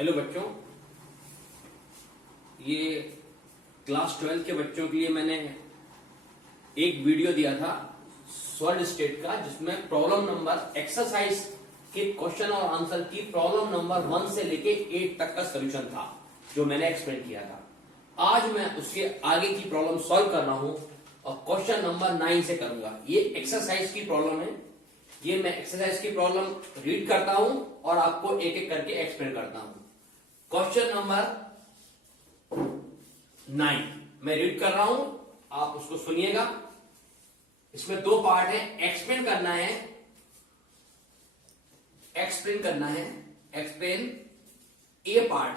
Hello बच्चों, ये class 12 के बच्चों के लिए मैंने एक वीडियो दिया था सॉलिड स्टेट का, जिसमें प्रॉब्लम नंबर एक्सरसाइज के क्वेश्चन और आंसर की प्रॉब्लम नंबर 1 से लेके 8 तक का सोल्यूशन था, जो मैंने एक्सप्लेन किया था। आज मैं उसके आगे की प्रॉब्लम सॉल्व कर रहा हूं और क्वेश्चन नंबर 9 से करूंगा। ये एक्सरसाइज की प्रॉब्लम है। ये मैं एक्सरसाइज की प्रॉब्लम रीड करता हूं और आपको एक एक करके एक्सप्लेन करता हूं। क्वेश्चन नंबर 9 मैं रीड कर रहा हूं, आप उसको सुनिएगा। इसमें दो पार्ट है, एक्सप्लेन करना है, explain A part,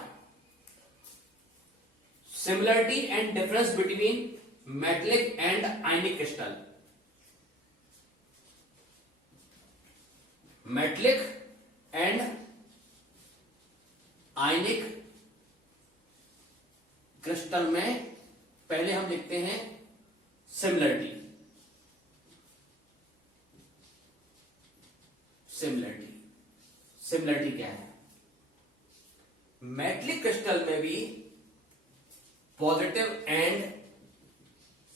similarity and difference between metallic and ionic crystal. Metallic and ionic crystal में पहले हम लिखते हैं सिमिलरिटी। सिमिलरिटी क्या है? मेटलिक क्रिस्टल में भी पॉजिटिव एंड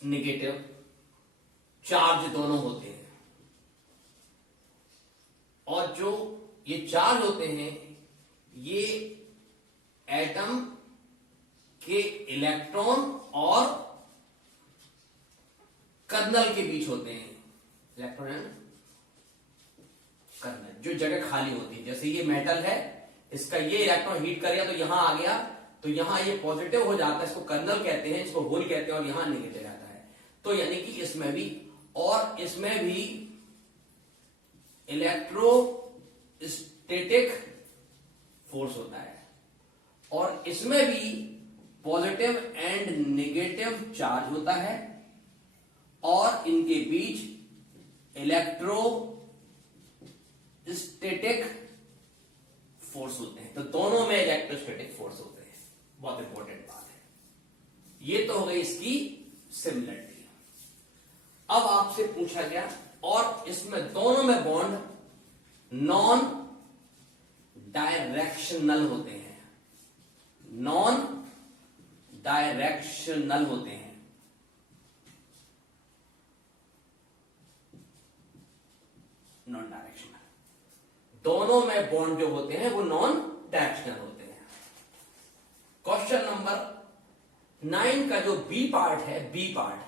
नेगेटिव चार्ज दोनों होते हैं, और जो ये चार्ज होते हैं ये एटम के इलेक्ट्रॉन और कर्नल के बीच होते हैं। इलेक्ट्रॉन एंड कर्नल, जो जगह खाली होती है, जैसे ये मेटल है, इसका ये इलेक्ट्रॉन हीट कर गया तो यहां आ गया, तो यहां ये पॉजिटिव हो जाता है, इसको कर्नल कहते हैं, इसको होल कहते हैं, और यहां नेगेटिव जाता है। तो यानी कि इसमें भी और इसमें भी इलेक्ट्रोस्टैटिक फोर्स होता है, और इसमें भी पॉजिटिव एंड नेगेटिव चार्ज होता है, और इनके बीच इलेक्ट्रोस्टैटिक फोर्स होते हैं। तो दोनों में इलेक्ट्रोस्टैटिक फोर्स होते हैं। बहुत इंपॉर्टेंट बात है। ये तो हो गई इसकी सिमिलरिटी। अब आपसे पूछा गया, और इसमें दोनों में बॉन्ड नॉन डायरेक्शनल होते हैं। नॉन डायरेक्शनल होते हैं। नॉन डायरेक्शनल, दोनों में बॉन्ड जो होते हैं वो नॉन डायरेक्शनल होते हैं। क्वेश्चन नंबर 9 का जो बी पार्ट है, बी पार्ट,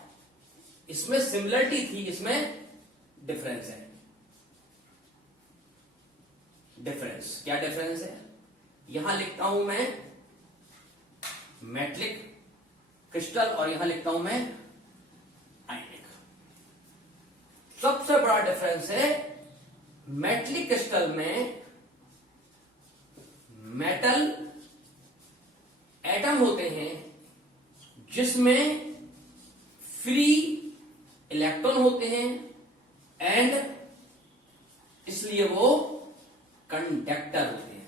इसमें सिमिलरिटी थी, इसमें डिफरेंस है। डिफरेंस क्या डिफरेंस है? यहां लिखता हूं मैं मेटलिक क्रिस्टल और यहां लिखता हूं मैं आयनिक। सबसे बड़ा डिफरेंस है, मेटलिक क्रिस्टल में मेटल एटम होते हैं जिसमें फ्री इलेक्ट्रॉन होते हैं, एंड इसलिए वो कंडक्टर होते हैं।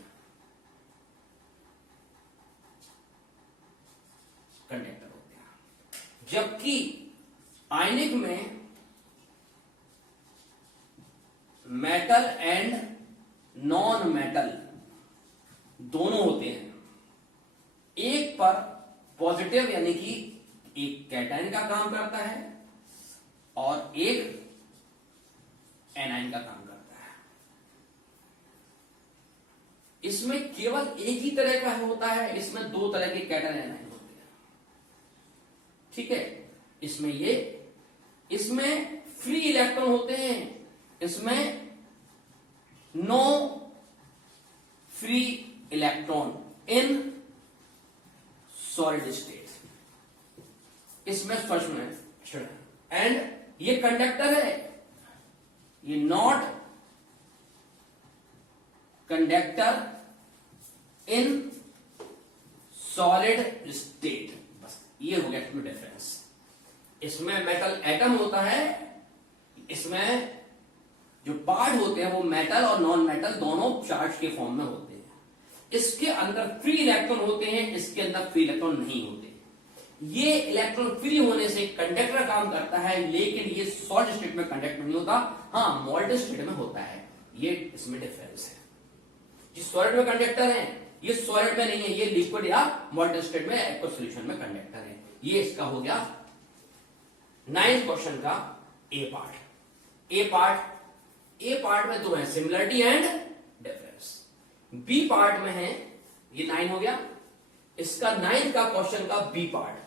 कंडक्टर होते हैं। जबकि आयनिक में मेटल एंड नॉन मेटल दोनों होते हैं। एक पर पॉजिटिव यानी कि एक कैटायन का काम करता है और एक एनायन का काम करता है। इसमें केवल एक ही तरह का होता है, इसमें दो तरह के कैटायन एनायन होते हैं। ठीक है, इसमें फ्री इलेक्ट्रॉन होते हैं, इसमें no free electron in solid state. इसमें स्पष्ट में, एंड ये कंडक्टर है, ये not conductor in solid state. बस ये हो गया इसमें डिफरेंस। इसमें मेटल एटम होता है, इसमें जो पार्ट होते हैं वो मेटल और नॉन मेटल दोनों चार्ज के फॉर्म में होते हैं। इसके अंदर फ्री इलेक्ट्रॉन होते हैं, इसके अंदर फ्री इलेक्ट्रॉन नहीं होते। ये इलेक्ट्रॉन फ्री होने से कंडक्टर काम करता है, लेकिन ये सॉलिड स्टेट में कंडक्टर नहीं होता, हाँ मोल्टेड स्टेट में होता है। ये इसमें डिफरेंस है। जो सॉलिड में कंडक्टर है ये सॉलिड में नहीं है, ये लिक्विड या मॉल्टेन स्टेट में एक्वस सॉल्यूशन में कंडक्टर है। ये इसका हो गया 9th क्वेश्चन का ए पार्ट। ए पार्ट में दो है, similarity and difference. B part में है, ये 9 हो गया। इसका 9th का क्वेश्चन का B part,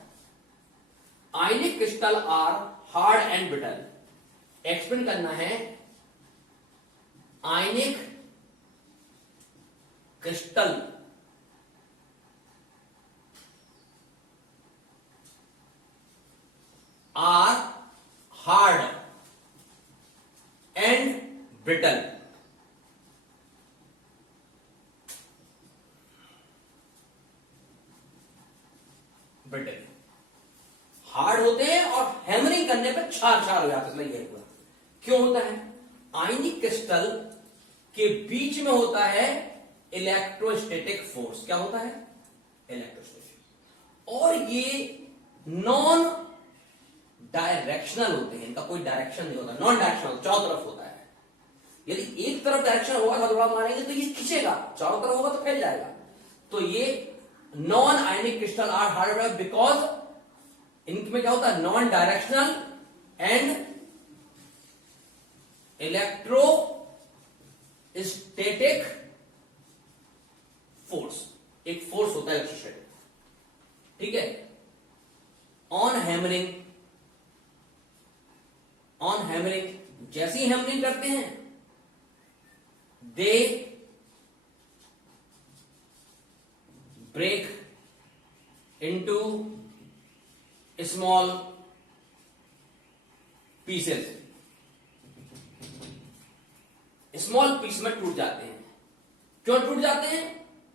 ionic crystal are hard and brittle. Explain करना है ionic crystal are hard and brittle. Brittle hard होते हैं और हैमरिंग करने पे छार हो जाता है। ये पूरा क्यों होता है? आयनिक क्रिस्टल के बीच में होता है इलेक्ट्रोस्टैटिक फोर्स। क्या होता है? इलेक्ट्रोस्टैटिक। और ये नॉन डायरेक्शनल होते हैं, इनका कोई डायरेक्शन नहीं होता, नॉन डायरेक्शनल, चारों तरफ होता है। यदि एक तरफ डायरेक्शन होगा हथौड़ा मारेंगे तो ये खींचेगा, चारों तरफ होगा तो फैल जाएगा। तो ये non ionic crystal are hard because इनमें क्या होता है? Non directional and electrostatic force. एक फोर्स होता है इलेक्ट्रोस्टैटिक, ठीक है। ऑन हैमरिंग जैसे ही हैमरिंग करते हैं they break into small pieces, small piece में टूट जाते हैं। क्यों टूट जाते हैं?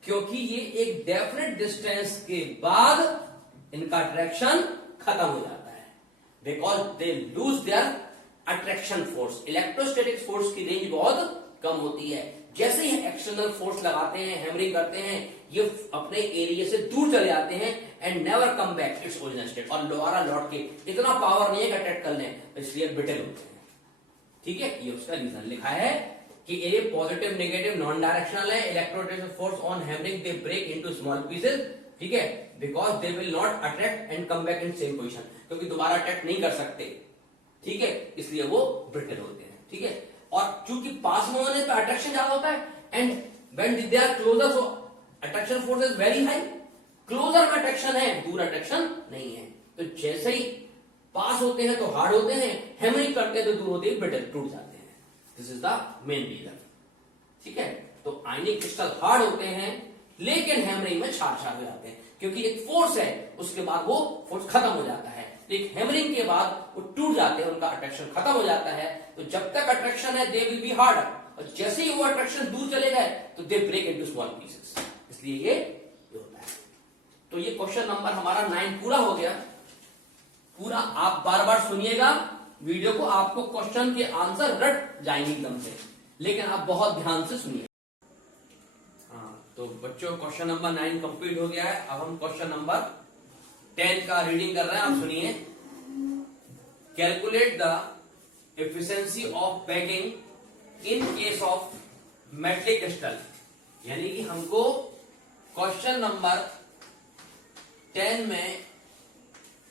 क्योंकि ये एक डेफिनेट डिस्टेंस के बाद इनका अट्रैक्शन खत्म हो जाता है, because they lose their attraction force. Electrostatic force की रेंज बहुत कम होती है। जैसे ही एक्सटर्नल फोर्स लगाते हैं, हैमरिंग करते हैं, ये अपने एरिया से दूर चले जाते हैं and never come back its original state. और दोबारा लौट के इतना पावर नहीं है कि अटैक कर लें, इसलिए ब्रिटल होते हैं, ठीक है। ये उसका रीजन लिखा है कि ये पॉजिटिव नेगेटिव नॉन डायरेक्शनल है। Electrostatic force on hammering they break into small pieces, ठीक है, because they will not attract and come back in same position, क्योंकि दोबारा अटैक नहीं कर सकते, ठीक है, इसलिए वो ब्रिटल होते हैं, ठीक है। और चूंकि पास में होने पे अट्रैक्शन ज्यादा होता है and when they are closer so attraction force is very high. Closer में अट्रैक्शन है, दूर अट्रैक्शन नहीं है। तो जैसे ही पास होते हैं तो हार्ड होते हैं, हैमरिंग करते हैं तो दूर होते हैं ब्रिटल, टूट जाते हैं। This is the main reason, ठीक है। तो आयनिक क्रिस्टल हार्ड होते हैं लेकिन हैमरिंग में छार हो जाते हैं, क्योंकि एक फोर्स है, उसके बाद वो फोर्स खत्म हो जाता है। एक हैमरिंग के बाद वो टूट जाते हैं, उनका अट्रैक्शन खत्म हो जाता है। तो जब तक अट्रैक्शन है दे विल बी हार्ड, और जैसे ही वो अट्रैक्शन दूर चले गए तो they break into small pieces, इसलिए ये होता है। तो ये क्वेश्चन नंबर हमारा 9 पूरा हो गया। पूरा आप बार बार सुनिएगा वीडियो को, आपको क्वेश्चन के आंसर रट जाएंगे एकदम से, लेकिन आप बहुत ध्यान से सुनिए। तो बच्चों क्वेश्चन नंबर 9 कंप्लीट हो गया है। अब हम क्वेश्चन नंबर 10 का रीडिंग कर रहे हैं, आप सुनिए। Calculate the efficiency of packing in case of metallic crystal. यानी कि हमको क्वेश्चन नंबर 10 में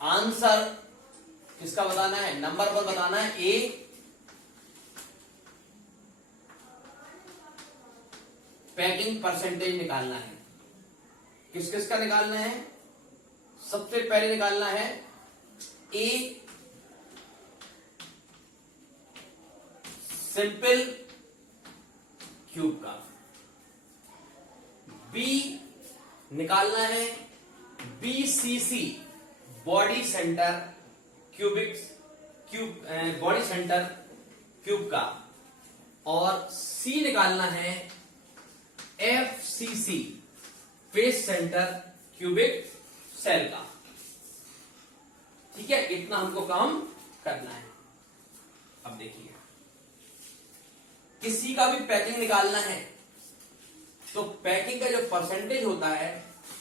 आंसर किसका बताना है? नंबर पर बताना है। ए पैकिंग परसेंटेज निकालना है। किस किस का निकालना है? सबसे पहले निकालना है ए सिंपल क्यूब का, बी निकालना है BCC body center body center cube का, और सी निकालना है FCC face center cubic cell का, ठीक है। इतना हमको काम करना है। अब देखिए, किसी का भी पैकिंग निकालना है तो पैकिंग का जो परसेंटेज होता है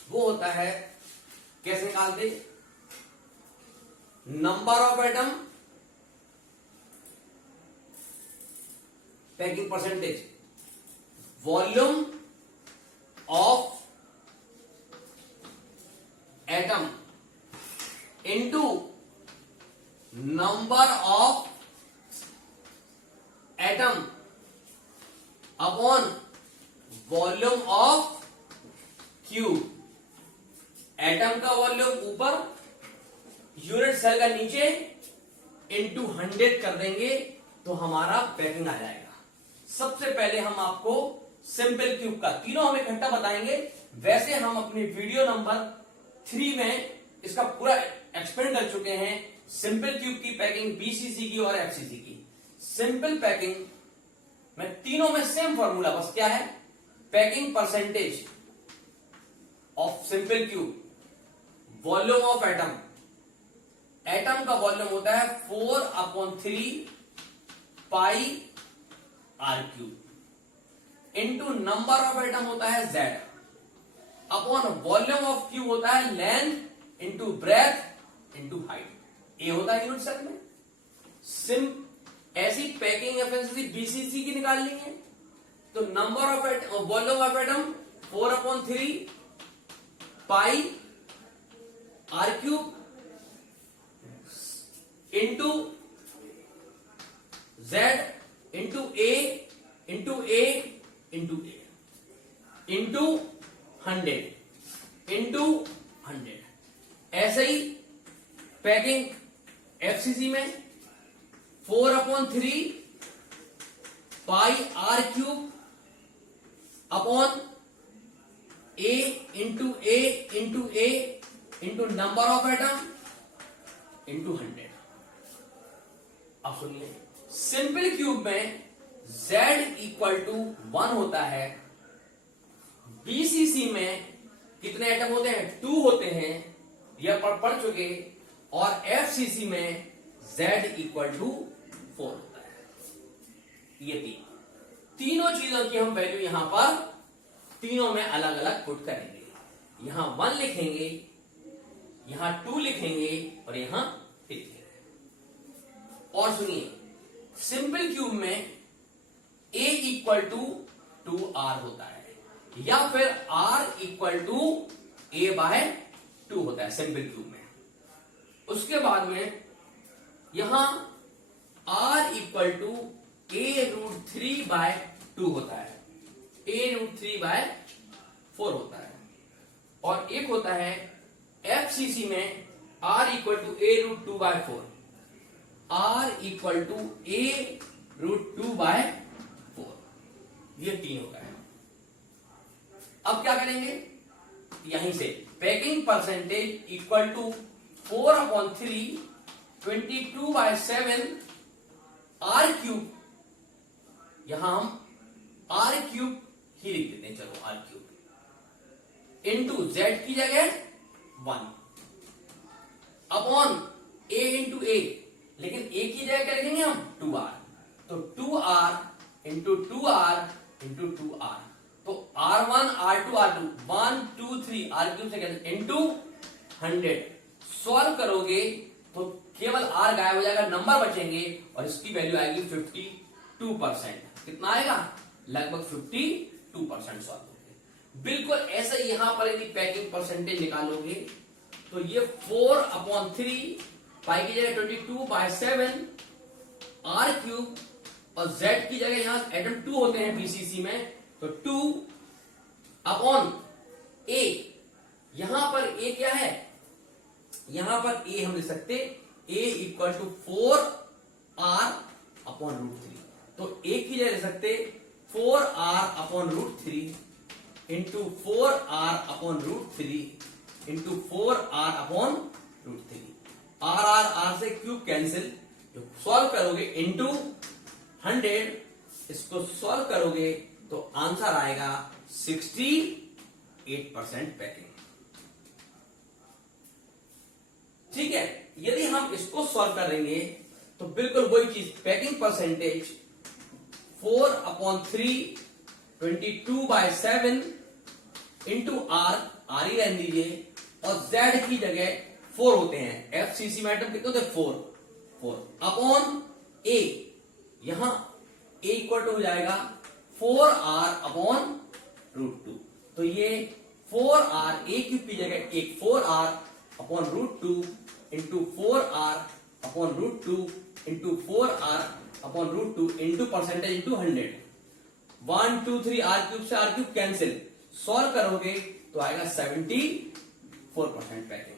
वो होता है, कैसे निकालते? Number of atom packing percentage, volume of atom into number of atom upon volume of cube. Atom का वॉल्यूम ऊपर, यूनिट सेल का नीचे, इनटू 100 कर देंगे तो हमारा पैकिंग आ जाएगा। सबसे पहले हम आपको सिंपल क्यूब का, तीनों हम इकट्ठा बताएंगे। वैसे हम अपने वीडियो नंबर 3 में इसका पूरा एक्सप्लेन कर चुके हैं, सिंपल क्यूब की पैकिंग, बीसीसी की और एफसीसी की। सिंपल पैकिंग में तीनों में सेम फॉर्मूला, बस क्या है, packing percentage of simple cube, volume of atom. Atom का वॉल्यूम होता है 4/3 pi r cube, into number of atom होता है Z, upon volume of cube होता है length into breadth into height. ये होता है यूनिट सेल में। ऐसी पैकिंग एफिशिएंसी बीसीसी की निकालनी है तो number of atom, volume of atom 4/3 pi r cube into Z into A into A into A into 100 into 100। ऐसे ही पैकिंग एफसीसी में 4/3 pi r cube upon A into A into A into number of atom into 100। अब सुनिए, simple cube में Z equal to 1 होता है, BCC में कितने एटम होते हैं, 2 होते हैं, यह पढ़ चुके, और एफसीसी में Z इक्वल टू 4 होता है। ये तीनों चीजों की हम वैल्यू यहां पर तीनों में अलग अलग पुट करेंगे। यहां 1 लिखेंगे, यहां 2 लिखेंगे और यहां 3 लिखेंगे। और सुनिए, सिंपल क्यूब में A इक्वल टू 2R होता है, या फिर R इक्वल टू A/2 होता है सिंपल क्यूब में। उसके बाद में यहां R इक्वल टू A√3/2 होता है, A√3/4 होता है। और एक होता है एफसीसी में R equal to A√2/4, R equal to A√2/4। ये 3 होता है। अब क्या करेंगे, यहीं से packing percentage equal to 4/3 22/7 r cube, यहां हम आर क्यूब ही लिख देते हैं, चलो आर क्यूब इंटू Z की जगह 1 अपॉन A इंटू A, लेकिन A की जगह क्या लिखेंगे हम, 2R, तो 2R into 2R into 2R, तो R1 R2 R2 1 2 3 are cube से कहते हैं इंटू 100। सॉल्व करोगे तो केवल R गायब हो जाएगा, नंबर बचेंगे और इसकी वैल्यू आएगी 52%। कितना आएगा, लगभग 52% सॉल्व होंगे। बिल्कुल ऐसे ही यहां पर यदि पैकिंग परसेंटेज निकालोगे तो ये 4/3 पाई की जगह 22/7 आर क्यूब, और Z की जगह यहां एटम 2 होते हैं बीसीसी में, तो 2 अपॉन A, यहां पर A क्या है, यहां पर A हम लिख सकते A इक्वल टू 4R/√3, तो A की जगह लिख सकते 4R/√3 into 4R/√3 into 4R/√3। R से क्यूब कैंसिल, जो सॉल्व करोगे इंटू 100, इसको सॉल्व करोगे तो आंसर आएगा 68% पैकिंग। ठीक है, यदि हम इसको सॉल्व करेंगे तो बिल्कुल वही चीज, पैकिंग परसेंटेज 4/3 22/7 इंटू R ही रहने दीजिए, और Z की जगह 4 होते हैं, एफसीसी में आइटम कितने होते हैं, 4 अपॉन A, यहां A इक्वल टू हो जाएगा 4R/√2, तो ये 4r a क्यूब की जगह एक 4r upon root 2 into 4r upon root 2 into 4r upon root 2 into percentage into 100। 1 2 3 r cube से r क्यूब कैंसिल, सॉल्व करोगे तो आएगा 74% पैकिंग।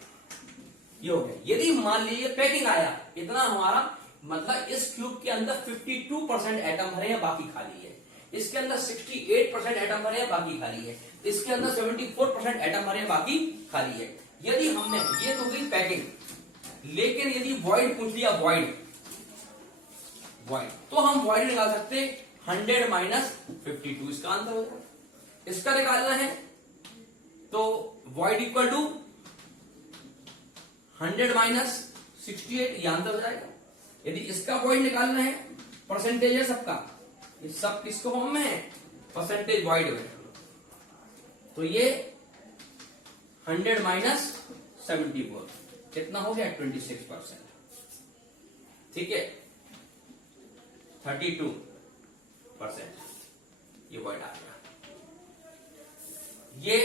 ये हो गया। यदि मान लीजिए पैकिंग आया इतना हमारा, मतलब इस क्यूब के अंदर 52% एटम भरे हैं बाकी खाली है, इसके अंदर 68% एटम भरे हैं बाकी खाली है, इसके अंदर 74% एटम भरे हैं बाकी खाली है। यदि हमने, ये तो हुई पैकिंग, लेकिन यदि वॉइड पूछ लिया, वॉइड तो हम वॉइड निकाल सकते 100 माइनस 52, इसका आंसर हो जाएगा। इसका निकालना है तो वॉइड इक्वल टू 100 माइनस 68, ये आंसर हो जाएगा। यदि इसका वॉइड निकालना है, परसेंटेज है सबका, ये सब किसको फॉर्म में है, परसेंटेज वॉइड में, तो ये 100 माइनस 74 कितना हो गया 26%। ठीक है, 32% ये वॉइड आ गया। ये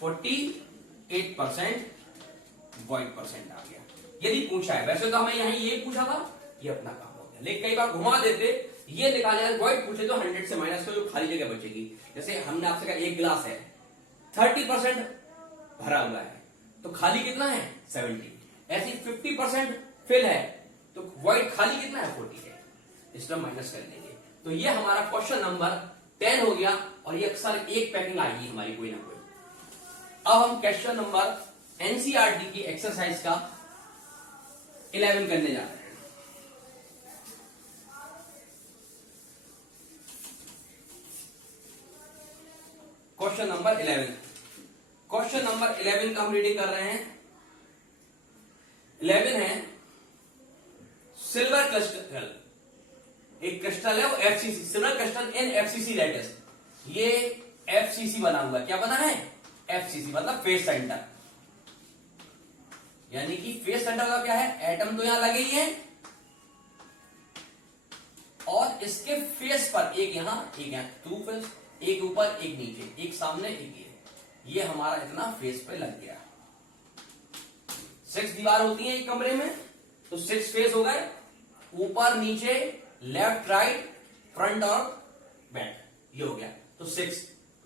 48% वॉइड परसेंट आ गया। यदि पूछा है, वैसे तो हमें यहां ये पूछा था, ये अपना काम हो गया, लेकिन कई बार घुमा देते, ये निकाले वॉइड पूछे तो 100 से माइनस में जो खाली जगह बचेगी, जैसे हमने आपसे कहा एक गिलास है 30% भरा हुआ है तो खाली कितना है 70, ऐसी 50% फिल है तो वॉइड खाली कितना है 40 है, इसमें माइनस कर देंगे। तो ये हमारा क्वेश्चन नंबर 10 हो गया, और ये अक्सर एक पैकिंग आएगी हमारी कोई ना कोई। अब हम क्वेश्चन नंबर एनसीईआरटी की एक्सरसाइज का 11 करने जा रहे हैं। क्वेश्चन नंबर 11, क्वेश्चन नंबर 11 का हम रीडिंग कर रहे हैं। 11 है सिल्वर क्रिस्टल, एक क्रिस्टल है वो एफसीसी, सिल्वर क्रिस्टल इन एफसीसी लैटिस। ये एफसीसी बना हुआ है, क्या बना है एफसीसी, मतलब फेस सेंटर, यानी कि फेस सेंटर का क्या है, एटम तो यहां लगे ही है, और इसके फेस पर एक यहां एक यहां, 2 फेस, एक ऊपर एक नीचे, एक सामने एक ये हमारा इतना फेस पे लग गया। 6 दीवार होती है एक कमरे में, तो 6 फेस हो गए, ऊपर नीचे लेफ्ट राइट फ्रंट और बैक, ये हो गया, तो 6 ये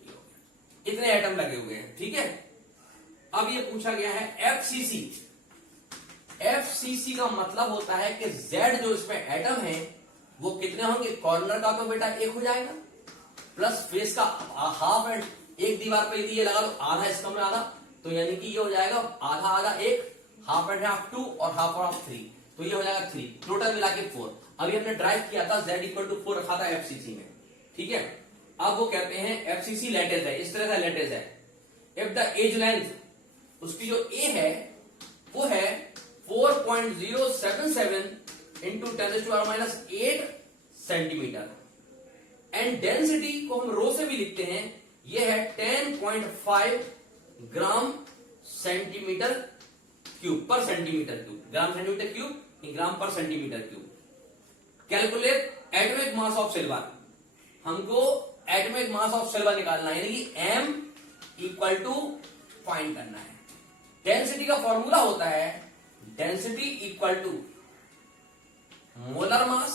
हो गया, इतने एटम लगे हुए हैं। ठीक है, अब ये पूछा गया है एफसीसी। एफसीसी का मतलब होता है कि जेड जो इसमें एटम है वो कितने होंगे, कॉर्नर का तो बेटा 1 हो जाएगा, प्लस फेस का हाफ एंड, एक दीवार पे यदि ये लगा लो आधा, इसका में आधा, तो यानी कि ये हो जाएगा आधा आधा 1, हाफ एंड हाफ 2 और हाफ और हाफ 3, तो ये हो जाएगा 3, टोटल मिला के 4। अभी हमने ड्राइव किया था z इक्वल टू 4 रखा था एफसीसी में। ठीक है, अब वो कहते हैं एफसीसी लैटिस है, इस तरह का लैटिस है, इफ द एज लेंथ, उसकी जो ए है वो है 4.077 इंटू 10⁻⁸ सेंटीमीटर, एंड डेंसिटी को हम रो से भी लिखते हैं, ये है 10.5 gram centimetre cube per centimetre cube, gram centimetre cube, gram per centimetre cube. Calculate atomic mass of silver, हमको एटॉमिक मास ऑफ सिल्वर निकालना है, यानी कि m इक्वल टू फाइंड करना है। डेंसिटी का फॉर्मूला होता है density equal to molar mass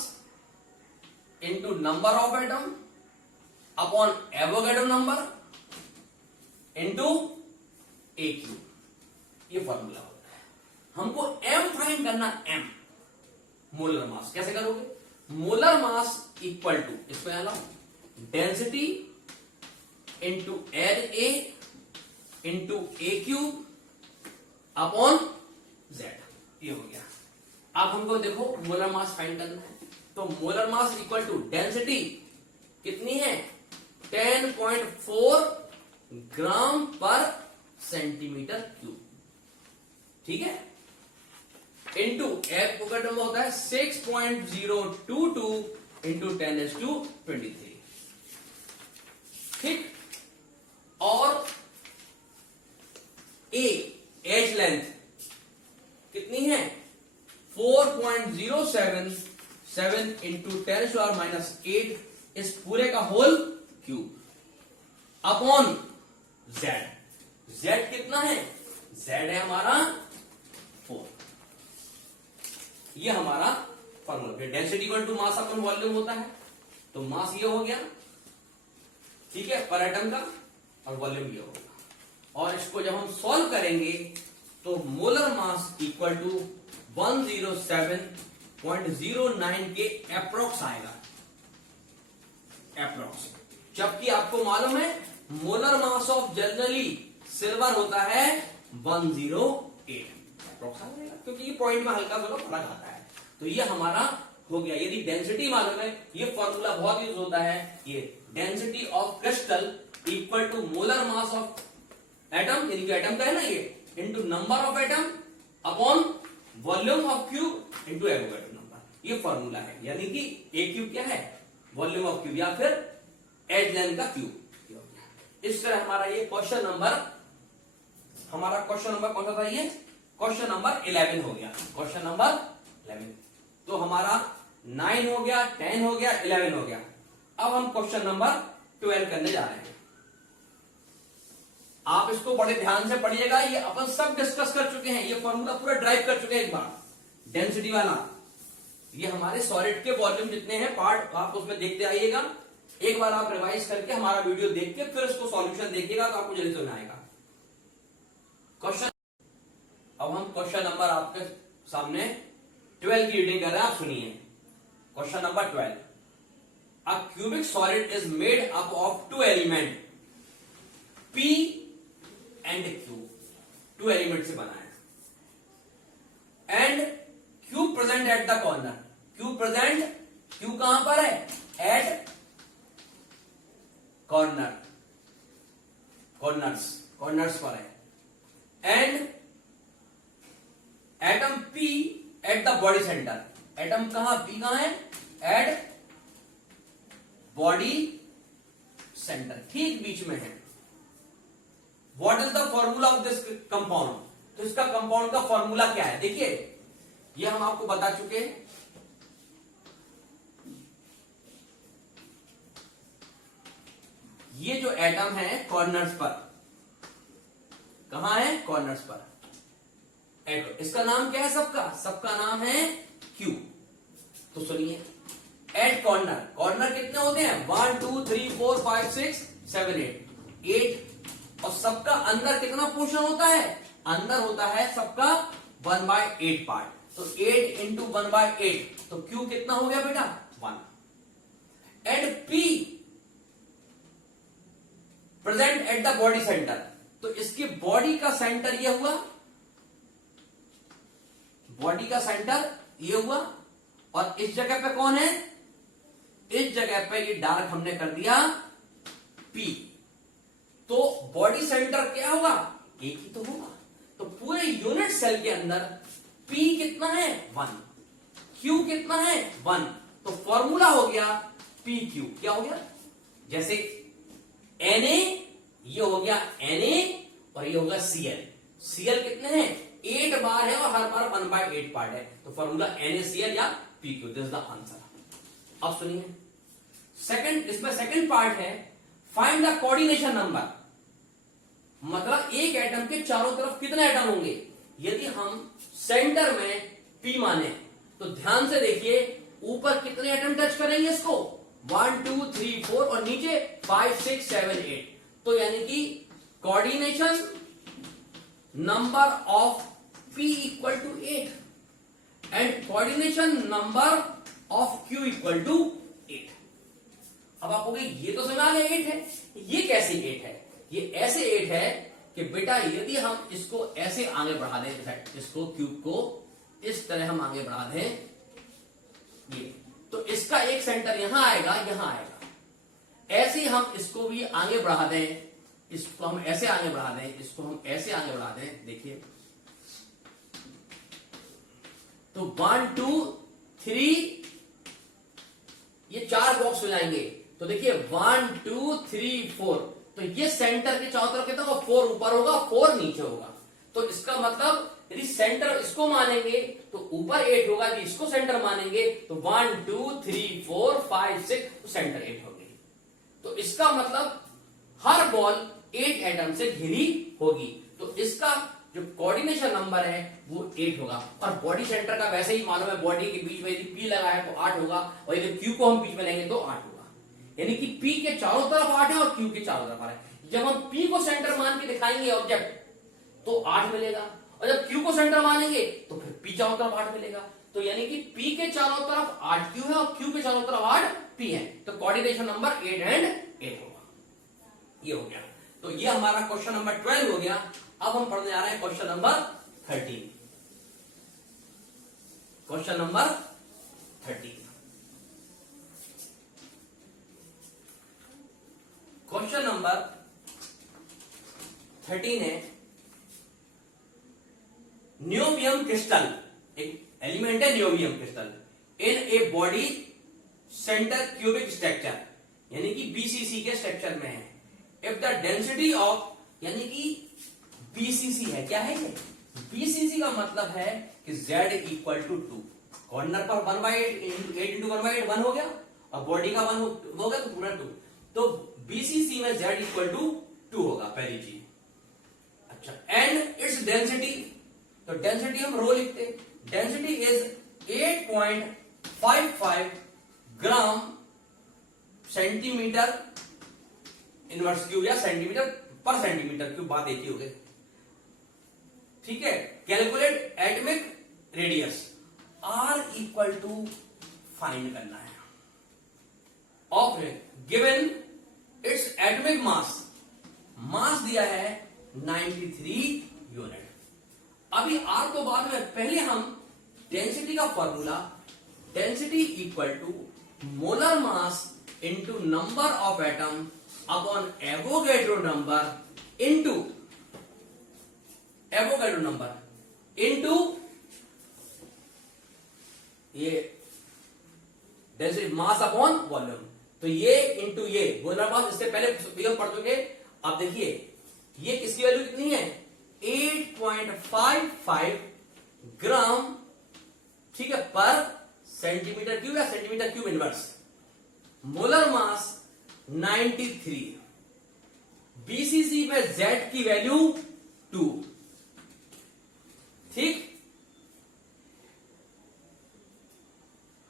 into number of atom upon Avogadro number into A cube, ये फॉर्मूला होता है। हमको m फाइंड करना, m मोलर मास कैसे करोगे, मोलर मास इक्वल टू, इसमें आना density into L A into A cube upon Z, ये हो गया। अब हमको देखो मोलर मास फाइंड करना है, तो molar mass equal to density कितनी है 10.4 ग्राम पर सेंटीमीटर क्यूब, ठीक है, इंटू एवोगैड्रो नंबर होता है 6.022 इंटू 10⁻23, ठीक, और एज लेंथ कितनी है 4.077 इंटू 10⁻⁸ इस पूरे का होल क्यूब अपॉन जेड, कितना है, Z है हमारा 4। ये हमारा formula. Density equal to mass upon volume होता है, तो मास ये हो गया, ठीक है, पर एटम का, और वॉल्यूम ये होगा। और इसको जब हम सॉल्व करेंगे तो मोलर मास इक्वल टू 107.09 के अप्रोक्स आएगा, अप्रोक्स। जबकि आपको मालूम है molar mass of generally silver होता है 108 अप्रोक्स आएगा, क्योंकि ये पॉइंट में हल्का सा फर्क आता है। तो ये हमारा हो गया। यदि डेंसिटी मालूम है, ये फॉर्मूला बहुत यूज होता है, ये density of crystal equal to molar mass of atom, यानी कि एटम का है ना ये, into number of atom upon volume of cube into Avogadro number. ये फॉर्मूला है, यानी कि ए क्यूब क्या है, वॉल्यूम ऑफ क्यूब, या फिर एज लेंथ का क्यूब। इस तरह हमारा ये क्वेश्चन नंबर, हमारा क्वेश्चन नंबर कौन सा था, ये क्वेश्चन नंबर 11 हो गया, क्वेश्चन नंबर 11। तो हमारा 9 हो गया, 10 हो गया, 11 हो गया। अब हम क्वेश्चन नंबर 12 करने जा रहे हैं। आप इसको बड़े ध्यान से पढ़िएगा, ये अपन सब डिस्कस कर चुके हैं, ये फॉर्मूला पूरा ड्राइव कर चुके हैं एक बार, डेंसिटी वाला। ये हमारे सॉलिड के वॉल्यूम जितने हैं पार्ट, आप उसमें देखते आइएगा। एक बार आप रिवाइज करके हमारा वीडियो देख के फिर इसको सॉल्यूशन देखिएगा, तो आपको जल्दी समझ आएगा। क्वेश्चन, अब हम क्वेश्चन नंबर आपके सामने 12 की रीडिंग कर रहे हैं, आप सुनिए। Question number 12, a cubic solid is made up of 2 element P and Q। 2 element से बना है, and Q present at the corner. Q present, Q कहां पर है, एट कॉर्नर, कॉर्नर्स पर है। And atom P at the body centre. Atom कहां, P कहां है, एट बॉडी सेंटर, ठीक बीच में है। What is the formula of this compound. तो इसका कंपाउंड का फॉर्मूला क्या है, देखिए ये हम आपको बता चुके हैं। ये जो एटम है कॉर्नर्स पर, कहां है, कॉर्नर्स पर एटम। इसका नाम क्या है, सबका नाम है Q। तो सुनिए, एट कॉर्नर, कॉर्नर कितने होते हैं, 1 2 3 4 5 6 7 8, और सबका अंदर कितना पोर्शन होता है, अंदर होता है सबका 1/8 पार्ट। तो 8 इंटू 1/8, तो Q कितना हो गया बेटा, 1। And P present at the body centre. तो इसकी बॉडी का सेंटर ये हुआ, बॉडी का सेंटर ये हुआ, और इस जगह पे कौन है, इस जगह पे ये डार्क हमने कर दिया P। तो बॉडी सेंटर क्या होगा, एक ही तो होगा। तो पूरे यूनिट सेल के अंदर P कितना है, 1, Q कितना है, 1। तो फॉर्मूला हो गया PQ, क्या हो गया, जैसे Na ये हो गया Na, और ये होगा Cl। Cl कितने हैं, 8 बार है, और हर बार 1/8 पार्ट है। तो फॉर्मूला NaCl या PQ, this is the answer. अब सुनिए सेकंड, इसमें सेकंड पार्ट है, फाइंड द कोऑर्डिनेशन नंबर। मतलब एक एटम के चारों तरफ कितने एटम होंगे। यदि हम सेंटर में P माने, तो ध्यान से देखिए ऊपर कितने एटम टच करेंगे इसको, 1 2 3 4, और नीचे 5 6 7 8। तो यानी कि coordination number of P equal to 8 and coordination number of Q equal to 8। अब आप कहोगे ये तो समझ आ गया 8 है, ये कैसे 8 है, ये ऐसे 8 है कि बेटा यदि हम इसको ऐसे आगे बढ़ा दें, इसको क्यूब को इस तरह हम आगे बढ़ा दें, ये तो इसका एक सेंटर यहां आएगा, यहां आएगा। ऐसे ही हम इसको भी आगे बढ़ा दें, इसको हम ऐसे आगे बढ़ा दें, इसको हम ऐसे आगे बढ़ा दें, देखिए तो 1 2 3, ये 4 बॉक्स हो जाएंगे। तो देखिए 1 2 3 4, तो ये सेंटर के चारों तरफ कितना होगा, 4 ऊपर होगा, 4 नीचे होगा। तो इसका मतलब यदि सेंटर इसको मानेंगे तो ऊपर 8 होगा, यदि इसको सेंटर मानेंगे तो 1 2 3 4 5 6, तो सेंटर 8 हो गई। तो इसका मतलब हर बॉल 8 एटम से घिरी होगी। तो तो इसका जो कोऑर्डिनेशन नंबर है वो 8 होगा। और बॉडी सेंटर का वैसे ही मालूम है, बॉडी के बीच में यदि P लगा है तो 8 होगा, और यदि Q को हम बीच में लेंगे तो 8 होगा। यानी कि P के चारों तरफ 8 है और Q के चारों तरफ 8 है। जब हम P को सेंटर मान के दिखाएंगे ऑब्जेक्ट तो 8 मिलेगा, और जब Q को सेंटर मानेंगे तो फिर P चारों तरफ 8 मिलेगा। तो यानी कि P के चारों तरफ 8Q है और Q के चारों तरफ 8P है। तो कोऑर्डिनेशन नंबर 8 एंड 8 होगा। ये हो गया। तो ये हमारा क्वेश्चन नंबर 12 हो गया। अब हम पढ़ने जा रहे हैं question number 13। Question number 13। Question number 13 है, नियोबियम क्रिस्टल, एक एलिमेंट है niobium crystal, in a body centre cubic structure, यानी कि बीसीसी के स्ट्रक्चर में है। इफ द डेंसिटी ऑफ, यानी कि बीसीसी है, क्या है ये? बीसीसी का मतलब है कि Z इक्वल टू 2, कॉर्नर पर 1/8 8 इंटू 1/8 1 हो गया, और बॉडी का 1 हो गया तो पूरा 2। तो बीसीसी में Z इक्वल टू 2 होगा, पहली चीज। अच्छा, एंड इट्स डेंसिटी, तो डेंसिटी हम रो लिखते, density is 8.55 gram centimetre inverse cube, या सेंटीमीटर पर सेंटीमीटर क्यूब, बात एक ही हो गई। ठीक है, calculate atomic radius, R equal to find करना है of given its atomic mass, mass दिया है 93 यूनिट। अभी R तो बाद में, पहले हम डेंसिटी का formula, density equal to molar mass into number of atom upon Avogadro number into Avogadro number into ये डेंसिटी मास अपॉन वॉल्यूम। तो ये इंटू ये मोलर मास, इससे पहले हम पढ़ चुके। अब देखिए ये किसकी वैल्यू कितनी है? 8.55 ग्राम, ठीक है, पर सेंटीमीटर क्यूब या centimetre cube inverse. Molar mass 93, BCC में Z की वैल्यू 2, ठीक,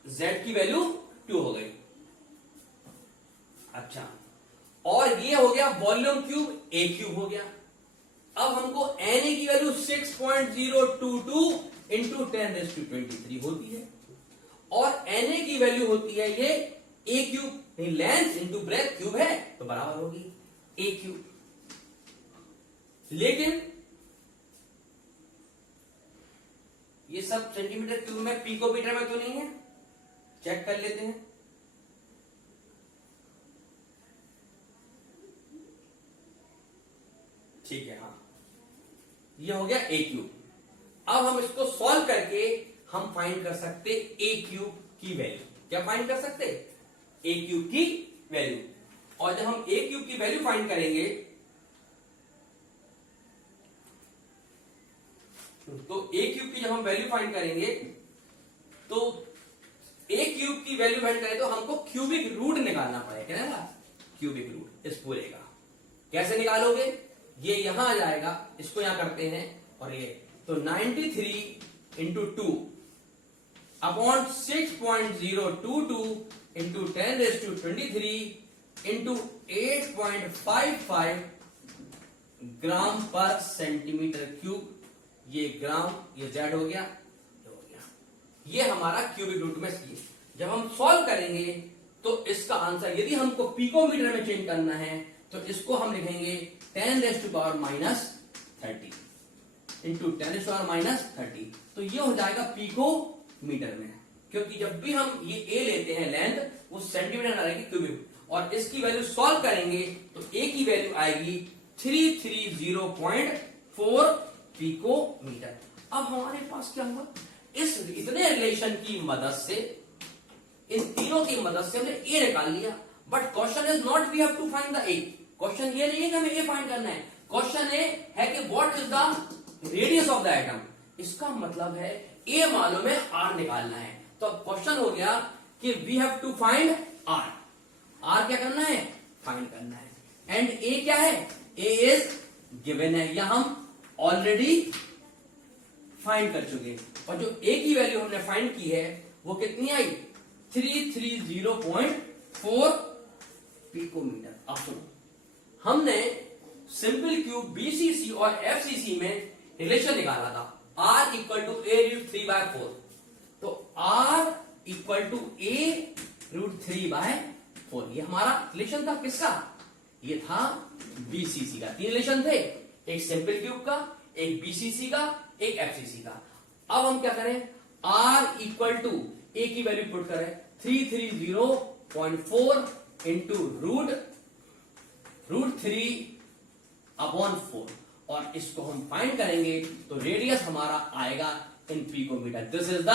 Z की वैल्यू 2 हो गई। अच्छा, और ये हो गया वॉल्यूम क्यूब, A क्यूब हो गया। अब हमको Na की वैल्यू 6.022 इंटू 10⁻23 होती है, और Na की वैल्यू होती है ये A क्यूब, नहीं, लेंथ इंटू ब्रेथ क्यूब है तो बराबर होगी A क्यूब। लेकिन ये सब सेंटीमीटर क्यूब में, पिकोमीटर में तो नहीं है, चेक कर लेते हैं। ठीक है, हाँ, ये हो गया A क्यूब। अब हम इसको सॉल्व करके हम फाइंड कर सकते A क्यूब की वैल्यू। क्या फाइंड कर सकते? A क्यूब की वैल्यू। और जब हम A क्यूब की वैल्यू फाइंड करेंगे तो A क्यूब की जब हम वैल्यू फाइंड करेंगे तो A क्यूब की वैल्यू फाइंड करें तो हमको क्यूबिक रूट निकालना पड़ेगा। क्या ना, क्यूबिक रूट इस पूरे का। कैसे निकालोगे? ये यहां आ जाएगा, इसको यहां करते हैं, और ये तो 93 इंटू 2 अपॉन 6.022 इंटू 10⁻23 इंटू 8.55 ग्राम पर सेंटीमीटर क्यूब। ये ग्राम, ये Z हो गया, ये हो गया। ये हमारा क्यूबिक रूट में सी। जब हम सॉल्व करेंगे तो इसका आंसर, यदि हमको पिकोमीटर में चेंज करना है तो इसको हम लिखेंगे 10⁻30 इंटू 10⁻30। तो ये हो जाएगा पिकोमीटर में, क्योंकि जब भी हम ये A लेते हैं लेंथ, वो सेंटीमीटर आ जाएगी क्यूबिक, और इसकी वैल्यू सॉल्व करेंगे तो A की वैल्यू आएगी 330.4 पिकोमीटर। अब हमारे पास क्या हुआ? इस इतने रिलेशन की मदद से, इन तीनों की मदद से हमने A निकाल लिया। But question is not we have to find the A। Question ये नहीं है कि हमें A फाइंड करना है। क्वेश्चन है कि what is the radius of the atom. इसका मतलब है A मालूम है, R निकालना है। तो क्वेश्चन हो गया कि we have to find R। R क्या करना है? फाइंड करना है। एंड A क्या है? A इज गिवन है, या हम ऑलरेडी फाइंड कर चुके हैं। और जो ए की वैल्यू हमने फाइंड की है वो कितनी आई, 330.4 पिकोमीटर। अब सुनो, हमने सिंपल क्यूब बीसीसी और एफसीसी में रिलेशन निकाला था, R equal to A root 3/4। तो R equal to A root 3/4 ये हमारा रिलेशन था। किसका? ये था बीसीसी का। 3 रिलेशन थे, एक सिंपल क्यूब का, एक बीसीसी का, एक एफसीसी का। अब हम क्या करें, R इक्वल टू ए की वैल्यू पुट करें 330.4 इंटू रूट 3/4 और इसको हम फाइंड करेंगे तो रेडियस हमारा आएगा in picometre. This is the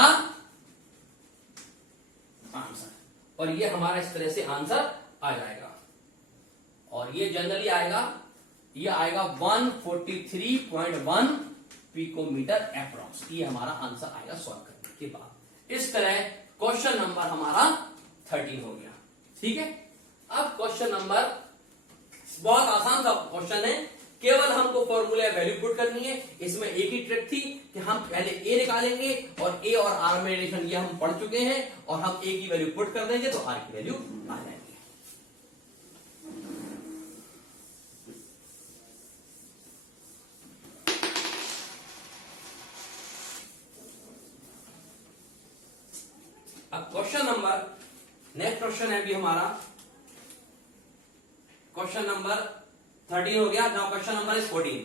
answer. और ये हमारा इस तरह से आंसर आ जाएगा। और ये जनरली आएगा, ये आएगा 143.1 पिकोमीटर अप्रॉक्स। ये हमारा आंसर आएगा सॉल्व करने के बाद। इस तरह क्वेश्चन नंबर हमारा 13 हो गया। ठीक है, अब क्वेश्चन नंबर बहुत आसान सा क्वेश्चन है, केवल हमको फॉर्मूला वैल्यू पुट करनी है। इसमें एक ही ट्रिक थी कि हम पहले ए निकालेंगे और ए और आर में रिलेशन ये हम पढ़ चुके हैं और हम ए की वैल्यू पुट कर देंगे तो आर की वैल्यू आ जाएगी। अब क्वेश्चन नंबर, नेक्स्ट क्वेश्चन है भी हमारा क्वेश्चन नंबर 13 हो गया। Now question number is 14।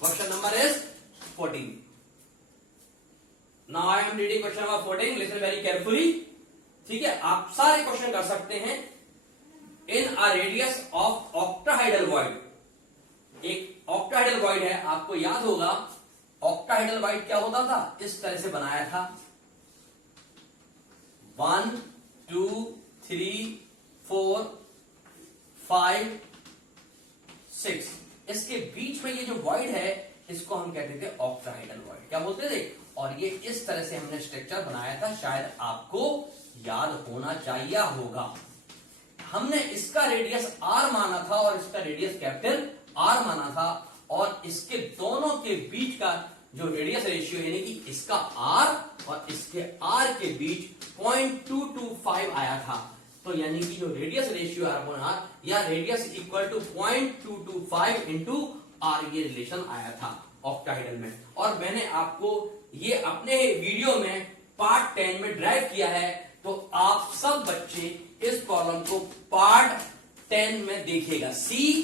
Question number is 14। Now I am reading question number 14, listen very carefully. ठीक है, आप सारे क्वेश्चन कर सकते हैं। इन a radius of octahedral void, एक ऑक्टाहाइडल वॉइड है, आपको याद होगा ऑक्टाहाइडल वॉइड क्या होता था, इस तरह से बनाया था 1 2 3 4 5 6। इसके बीच में ये जो वॉइड है इसको हम कहते थे ऑक्टाहाइडल वॉइड। क्या बोलते थे? और ये इस तरह से हमने स्ट्रक्चर बनाया था, शायद आपको याद होना चाहिए होगा। हमने इसका रेडियस r माना था और इसका रेडियस कैपिटल R माना था और इसके दोनों के बीच का जो रेडियस रेशियो यानी कि इसका R और इसके R के बीच 0.225 आया था। तो यानी कि जो रेडियस रेशियो R या radius equal to 0.225 into R ये रिलेशन आया था ऑक्टाहाइडल में। और मैंने आपको ये अपने वीडियो में पार्ट 10 में ड्राइव किया है, तो आप सब बच्चे इस प्रॉब्लम को पार्ट 10 में देखेगा, सी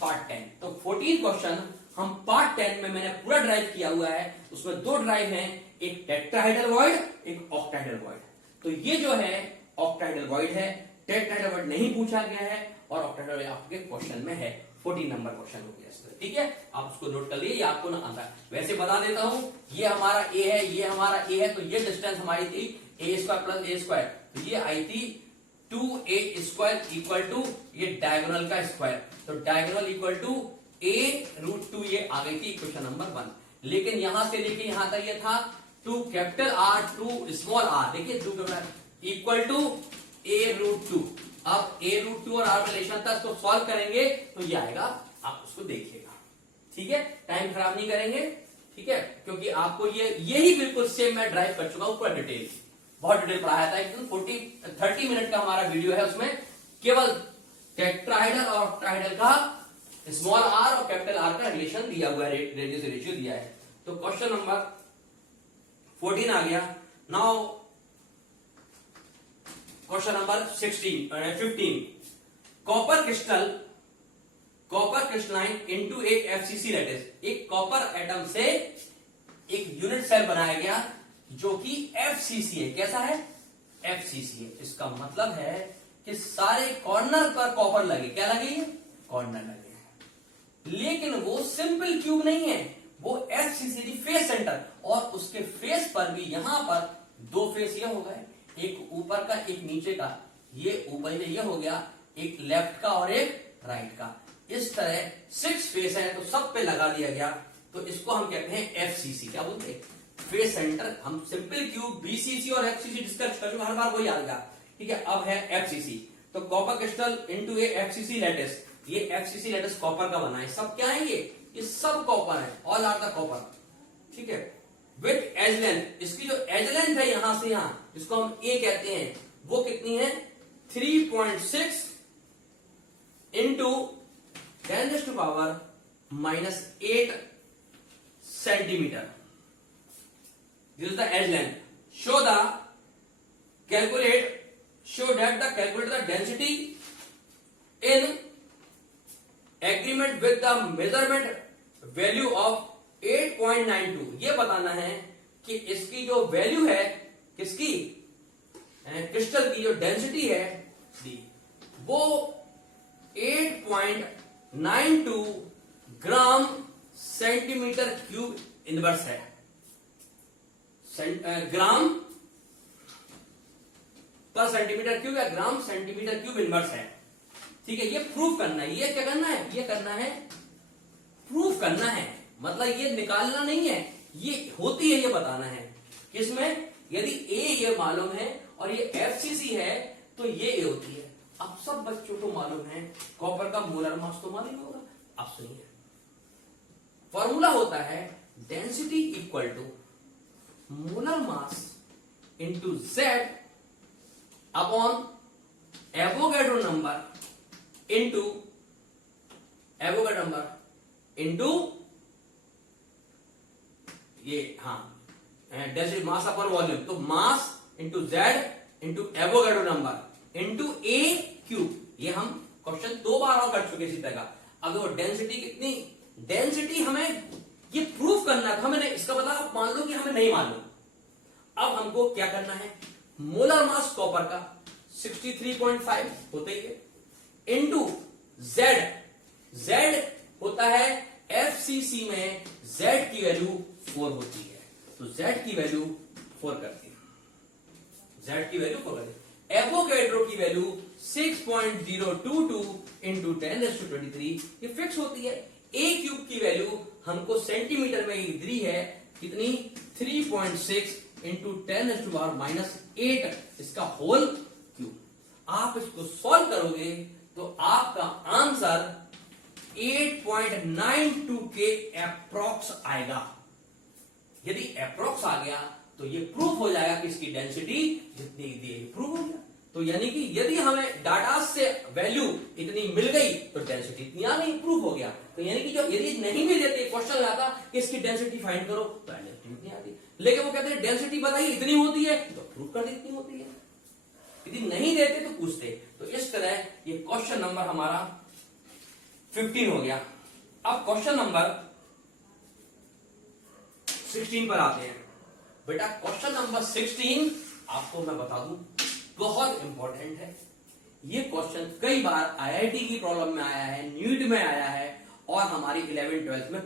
पार्ट 10। तो 14 क्वेश्चन हम पार्ट 10 में मैंने पूरा ड्राइव किया हुआ है। उसमें 2 ड्राइव हैं, एक टेट्राहाइड्रल वॉइड, एक ऑक्टाहाइड्रल वॉइड। तो ये जो है ऑक्टाहाइड्रल वॉइड है, टेट्राहाइड्रल वॉइड नहीं पूछा गया है और ऑक्टाहाइड्रल वॉइड आपके क्वेश्चन में है। 14 नंबर क्वेश्चन हो गया। ठीक है, आप उसको नोट कर लिए, ये आपको ना आता है। वैसे बता देता हूं, ये हमारा ए है, ये हमारा ए है, तो ये डिस्टेंस हमारी थी ए स्क्वायर प्लस ए स्क्वायर, तो ये आई थी 2a स्क्वायर इक्वल टू ये डायगोनल का स्क्वायर, तो डायगोनल इक्वल टू a√2 ये आ गई थी इक्वेशन नंबर 1। लेकिन यहां से लेके यहां तक ये था 2 कैपिटल R 2 स्मॉल r, देखिए 2 इक्वल टू a√2। अब a√2 और r में रिलेशन था, इसको सॉल्व करेंगे तो ये आएगा, आप उसको देखिएगा। ठीक है, टाइम खराब नहीं करेंगे। ठीक है, क्योंकि आपको यही बिल्कुल सेम मैं ड्राइव कर चुका हूं पूरा डिटेल, बहुत डिटेल पढ़ाया था। एकदम 30 मिनट का हमारा वीडियो है, उसमें केवल टेट्राहाइड्रल और ऑक्टाहाइड्रल का स्मॉल r और कैपिटल R का रिलेशन दिया हुआ है, रेडियस रेशियो दिया है। तो क्वेश्चन नंबर 14 आ गया। Now question number 15, copper crystalline into a FCC lattice, एक कॉपर एटम से एक यूनिट सेल बनाया गया जो कि एफसीसी है। कैसा है? एफसीसी है। इसका मतलब है कि सारे कॉर्नर पर कॉपर लगे। क्या लगे? कॉर्नर लगे हैं। लेकिन वो सिंपल क्यूब नहीं है, वो एफसीसी फेस सेंटर, और उसके फेस पर भी यहां पर 2 फेस ये हो गए, एक ऊपर का एक नीचे का, ये ऊपर ये हो गया, एक लेफ्ट का और एक राइट का। इस तरह 6 फेस है, तो सब पे लगा दिया गया, तो इसको हम कहते हैं एफसीसी। क्या बोलते हैं? Face centre. हम सिंपल क्यूब बीसीसी और एफसीसी डिस्कस कर चुके, हर बार वही आ गया। ठीक है, अब है एफसीसी। तो copper crystal into a FCC lattice, ये एफसीसी लैटिस कॉपर का बना है। सब क्या है? ये ये सब कॉपर है, ऑल आर द कॉपर, ठीक है। विथ एज लेंथ, इसकी जो एज लेंथ है यहां से यहां, जिसको हम ए कहते हैं, वो कितनी है 3.6 into 10⁻⁻8 centimeter. This is the edge length. Show that the calculate the density in agreement with the measurement value of 8.92। ये बताना है कि इसकी जो वैल्यू है, किसकी, क्रिस्टल की जो डेंसिटी है दी, वो 8.92 ग्राम सेंटीमीटर क्यूब इनवर्स है। ग्राम पर सेंटीमीटर क्यूब या ग्राम सेंटीमीटर क्यूब इनवर्स है, ठीक है। ये प्रूफ करना है, ये क्या करना है, ये करना है प्रूफ करना है, मतलब ये निकालना नहीं है, ये होती है, ये बताना है। किसमें, यदि ए ये मालूम है और ये एफसीसी है तो ये ए होती है। अब सब बच्चों को मालूम है कॉपर का मोलर मास तो मालूम होगा। अब सुनिए, फॉर्मूला होता है density equal to molar mass into Z upon Avogadro number into ये, हाँ, डेंसिटी मास अपॉन वॉल्यूम, तो mass into Z into Avogadro number into ए क्यूब। ये हम क्वेश्चन 2 बार और कर चुके इसी तरह। अब वो डेंसिटी कितनी, डेंसिटी हमें ये प्रूफ करना था, हमें इसका मतलब मान लो कि हमें नहीं मालूम। अब हमको क्या करना है, मोलर मास कॉपर का 63.5 होता ही है इंटू जेड होता है एफसीसी में, जेड की वैल्यू 4 होती है, तो जेड की वैल्यू 4 करती है, जेड की वैल्यू 4 करती है। एवोगैड्रो की वैल्यू 6.022 इंटू 10⁻23 ये फिक्स होती है। ए क्यूब की वैल्यू हमको सेंटीमीटर में दी है, कितनी 3.6 इंटू 10⁻�8 इसका होल क्यूब। आप इसको सॉल्व करोगे तो आपका आंसर 8.92 के अप्रॉक्स आएगा। यदि अप्रॉक्स आ गया तो ये प्रूफ हो जाएगा कि इसकी डेंसिटी जितनी दी है प्रूफ हो गया। तो यानी कि यदि हमें डाटा से वैल्यू इतनी मिल गई तो डेंसिटी इतनी आ गई, प्रूफ हो गया। तो यानी कि जो यदि नहीं मिल जाती, क्वेश्चन आता कि इसकी डेंसिटी फाइंड करो तो डेंसिटी इतनी आती, लेकिन वो कहते हैं डेंसिटी बताइए इतनी होती है तो प्रूफ कर दी इतनी होती है। यदि नहीं देते तो पूछते। तो इस तरह ये क्वेश्चन नंबर हमारा 15 हो गया। अब क्वेश्चन नंबर 16 पर आते हैं। बेटा क्वेश्चन नंबर 16 आपको मैं बता दूं बहुत इंपॉर्टेंट है। ये क्वेश्चन कई बार आईआईटी की प्रॉब्लम में आया है, नीट में आया है और हमारी 11th 12th में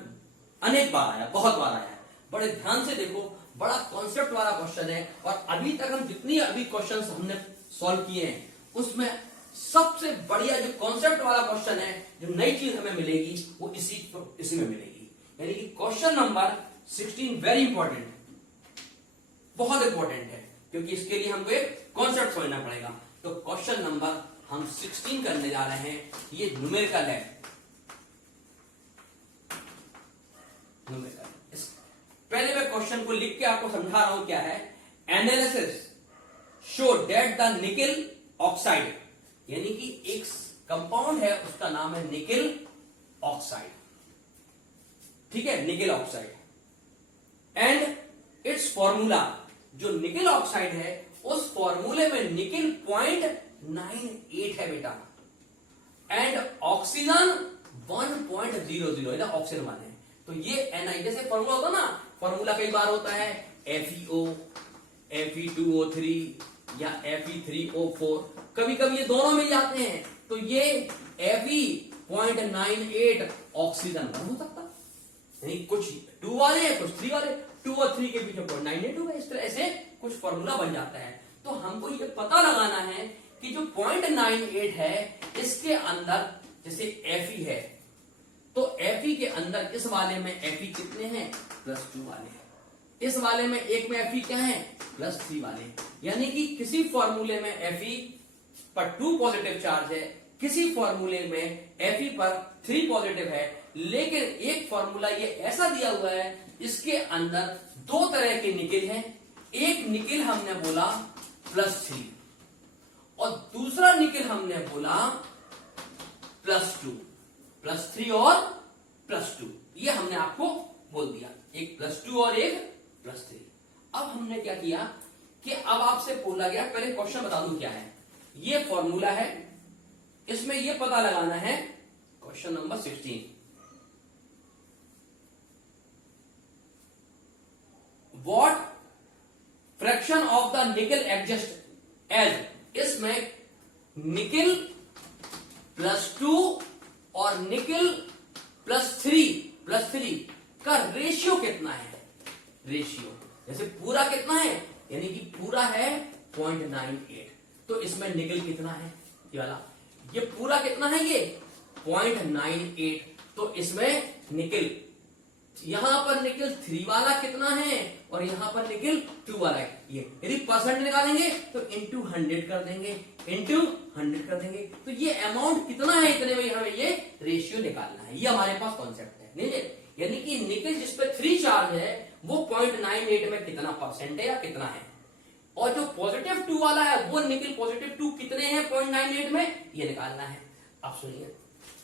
अनेक बार आया, बहुत बार आया है। बड़े ध्यान से देखो, बड़ा कॉन्सेप्ट वाला क्वेश्चन है और अभी तक हम जितनी अभी क्वेश्चंस हमने सॉल्व किए हैं उसमें सबसे बढ़िया जो कॉन्सेप्ट वाला क्वेश्चन है, जो नई चीज हमें मिलेगी वो इसी में मिलेगी। यानी कि क्वेश्चन नंबर 16 वेरी इंपॉर्टेंट, बहुत इंपॉर्टेंट है, क्योंकि इसके लिए हमको एक कॉन्सेप्ट समझना पड़ेगा। तो क्वेश्चन नंबर हम 16 करने जा रहे हैं। ये न्यूमेरिकल है, पहले मैं क्वेश्चन को लिख के आपको समझा रहा हूं क्या है। Analysis show that the nickel oxide, यानी कि एक कंपाउंड है उसका नाम है निकेल ऑक्साइड, ठीक है, nickel oxide, and it's formula, जो निकेल ऑक्साइड है उस फॉर्मूले में निकेल 0.98 है बेटा, एंड ऑक्सीजन 1.00, ऑक्सीजन मान है। तो ये NI जैसे फॉर्मूला होता ना, फॉर्मूला कई बार होता है FeO, Fe2O3 या Fe3O4, कभी कभी ये दोनों मिल जाते हैं। तो ये Fe.98 ऑक्सीजन बन हो सकता, यानी कुछ 2 वाले कुछ 3 वाले, 2 और 3 के बीच में 0.98 होगा। इस तरह से कुछ फॉर्मूला बन जाता है। तो हमको ये पता लगाना है कि जो 0.98 है इसके अंदर जैसे Fe है, तो Fe के अंदर इस वाले में Fe कितने हैं, +2 वाले हैं। इस वाले में एक में Fe क्या है, +3 वाले। यानी कि किसी फॉर्मूले में Fe पर 2 पॉजिटिव चार्ज है, किसी फॉर्मूले में Fe पर 3 पॉजिटिव है, लेकिन एक फॉर्मूला ये ऐसा दिया हुआ है, इसके अंदर दो तरह के निकिल हैं। एक निकिल हमने बोला +3 और दूसरा निकिल हमने बोला +2, +3 और +2, ये हमने आपको बोल दिया, एक +2 और एक +3। अब हमने क्या किया कि अब आपसे बोला गया, पहले क्वेश्चन बता दूं क्या है। ये फॉर्मूला है, इसमें ये पता लगाना है, question number 16, what fraction of the निकल एग्जिस्ट एज, इसमें निकल +2 और निकल +3 का रेशियो कितना है। रेशियो जैसे पूरा कितना है, यानी कि पूरा है 0.98, तो इसमें निकल कितना है, ये वाला, ये पूरा कितना है, ये 0.98, तो इसमें निकल, यहां पर निकल 3 वाला कितना है और यहां पर निकल 2 वाला है। ये यदि परसेंट निकालेंगे तो इंटू 100 कर देंगे, इंटू 100 कर देंगे, तो ये अमाउंट कितना है, इतने में हमें ये रेशियो निकालना है। ये हमारे पास कॉन्सेप्ट है, नहीं, यानी कि निकल जिस पे 3 चार्ज है वो 0.98 में कितना परसेंट है या कितना है, और जो +2 वाला है वो निकल +2 कितने हैं 0.98 में, ये निकालना है। अब सुनिए,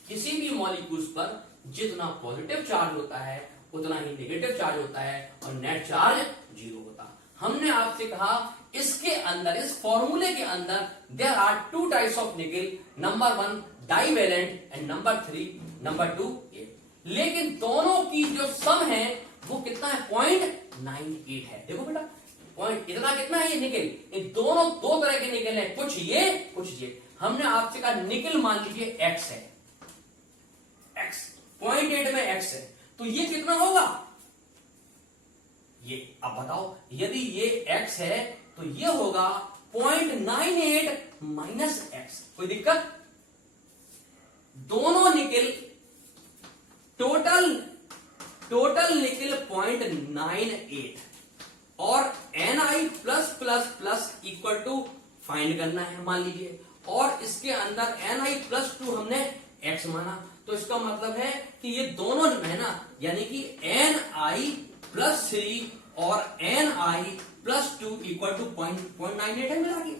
किसी भी मॉलिक्यूल्स पर जितना पॉजिटिव चार्ज होता है उतना ही नेगेटिव चार्ज होता है और नेट चार्ज 0 होता। हमने आपसे कहा इसके अंदर, इस फॉर्मूले के अंदर there are 2 types of nickel, number 1 divalent and number 2 ये, लेकिन दोनों की जो सम है वो कितना है, 0.98 है। देखो बेटा, पॉइंट इतना कितना है ये निकल, ये दोनों दो तरह के निकल है, कुछ ये। हमने आपसे कहा निकल मान लीजिए x है, x 0.8 में x है, तो ये कितना होगा, ये अब बताओ, यदि ये x है तो ये होगा 0.98 माइनस x। कोई दिक्कत, दोनों निकल टोटल निकल 0.98 और Ni+++ इक्वल टू फाइंड करना है मान लीजिए, और इसके अंदर Ni+2 हमने x माना, तो इसका मतलब है कि ये दोनों है ना, यानी कि Ni+3 और Ni+2 इक्वल टू 0.98 है मिला के,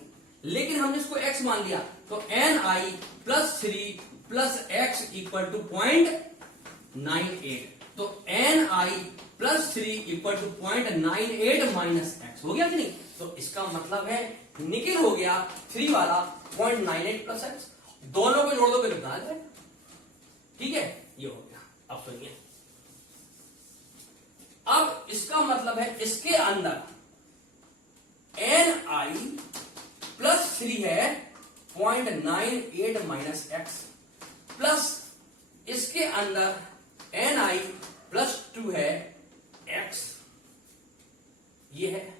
लेकिन हमने इसको x मान लिया, तो Ni+3 plus x equal to 0.98, तो Ni+3 equal to 0.98 minus x हो गया कि नहीं। तो इसका मतलब है निकल हो गया 3 वाला 0.98 प्लस x, दोनों को जोड़ दो फिर कितना आ जाएगा, ठीक है, ये हो गया। अब सुनिए, अब इसका मतलब है इसके अंदर Ni+3 है 0.98 माइनस x, प्लस इसके अंदर Ni+2 है x, ये है,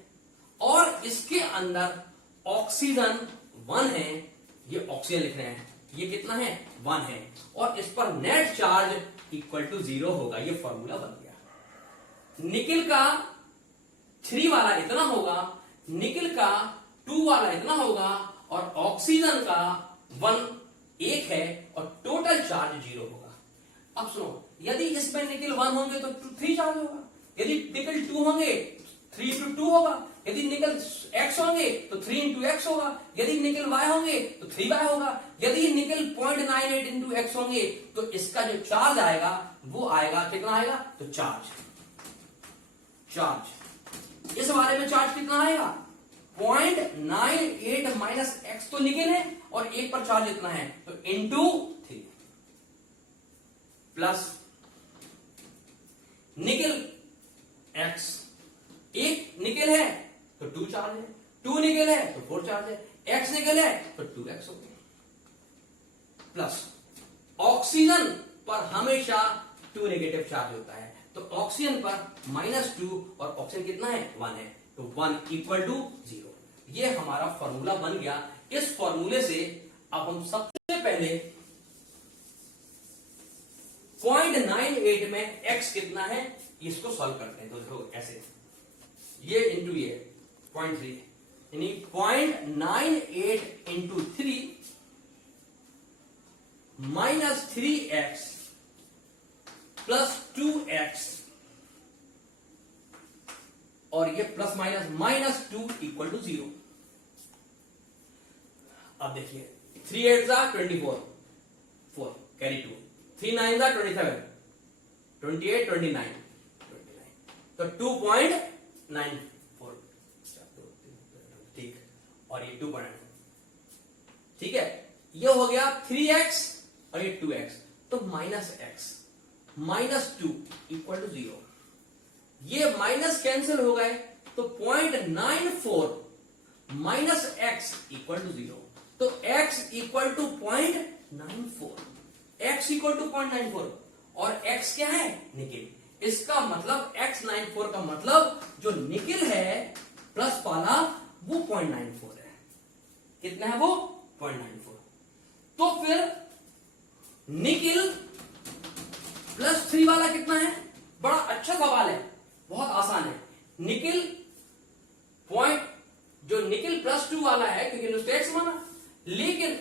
और इसके अंदर ऑक्सीजन 1 है, ये ऑक्सीजन लिख रहे हैं, ये कितना है 1 है, और इस पर नेट चार्ज इक्वल टू 0 होगा। ये फॉर्मूला बन गया। निकल का 3 वाला इतना होगा, निकल का 2 वाला इतना होगा, और ऑक्सीजन का 1 है, और टोटल चार्ज 0 होगा। अब सुनो, यदि इसमें निकल 1 होंगे तो 3 चार्ज होगा, यदि निकल 2 होंगे 3 × 2 होगा, यदि निकल x होंगे तो 3 × x होगा, यदि निकल y होंगे तो 3y होगा, यदि निकल 0.98 × x होंगे तो इसका जो चार्ज आएगा वो आएगा कितना आएगा, तो चार्ज इस बारे में चार्ज कितना आएगा 0.98 माइनस x, तो निकल है और एक पर चार्ज इतना है, तो इंटू 3 प्लस निकल x, एक निकल है तो 2 चार्ज है, 2 निकल है तो 4 चार्ज है, x निकल है तो 2x हो गया, प्लस ऑक्सीजन पर हमेशा 2 नेगेटिव चार्ज होता है, तो ऑक्सीजन पर -2 और ऑक्सीजन कितना है 1 है, तो 1 इक्वल टू 0। ये हमारा फॉर्मूला बन गया। इस फॉर्मूले से अब हम सबसे पहले 0.98 में x कितना है इसको सॉल्व करते हैं। तो देखो ऐसे, ये इंटू ये 0.3, यानी 0.98 into 3 minus 3x plus 2x और ये plus minus minus 2 equal to 0। अब देखिए 3 8 जा 24, 4 कैरी 2, 3 9 जा 27, 28 29, तो 2.94, ठीक, और ये 2.9, ठीक है। ये हो गया 3x और ये 2x, तो minus x minus 2 equal to 0। ये माइनस कैंसिल हो गए तो 0.94 माइनस x इक्वल टू 0, तो x equal to 0.94, x equal to 0.94 और x क्या है? निकिल। इसका मतलब x94 का मतलब जो निकिल है प्लस वाला वो 0.94 है। कितना है वो? 0.94। तो फिर निकिल प्लस 3 वाला कितना है? बड़ा अच्छा सवाल है, बहुत आसान है। निकिल पॉइंट जो निकिल प्लस 2 वाला है क्योंकि उसका x माना, लेकिन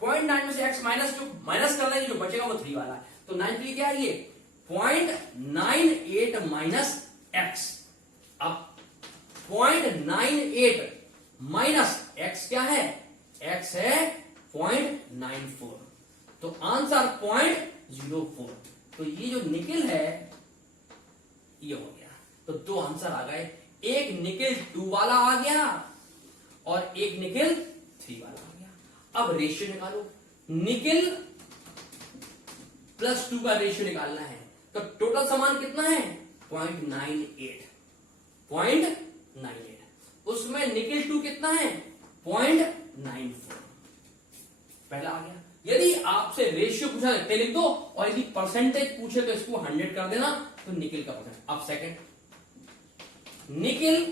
0.9 में से x माइनस 2 माइनस कर लेंगे, जो बचेगा वो 3 वाला है। तो 93 क्या है? ये 0.98 माइनस x। अब 0.98 माइनस x क्या है? x है 0.94, तो आंसर 0.04। तो ये जो निकिल है ये हो गया। तो दो आंसर आ गए, एक निकिल 2 वाला आ गया और एक निकिल 3 वाला आ गया। अब रेशियो निकालो, निकिल प्लस 2 का रेशियो निकालना है, तो टोटल समान कितना है? 0.98, 0.98। उसमें निकिल 2 कितना है? 0.94, पहला आ गया। यदि आपसे रेशियो पूछा तो लिख दो, और यदि परसेंटेज पूछे तो इसको 100 कर देना, तो निकिल का परसेंट। अब सेकंड, निकिल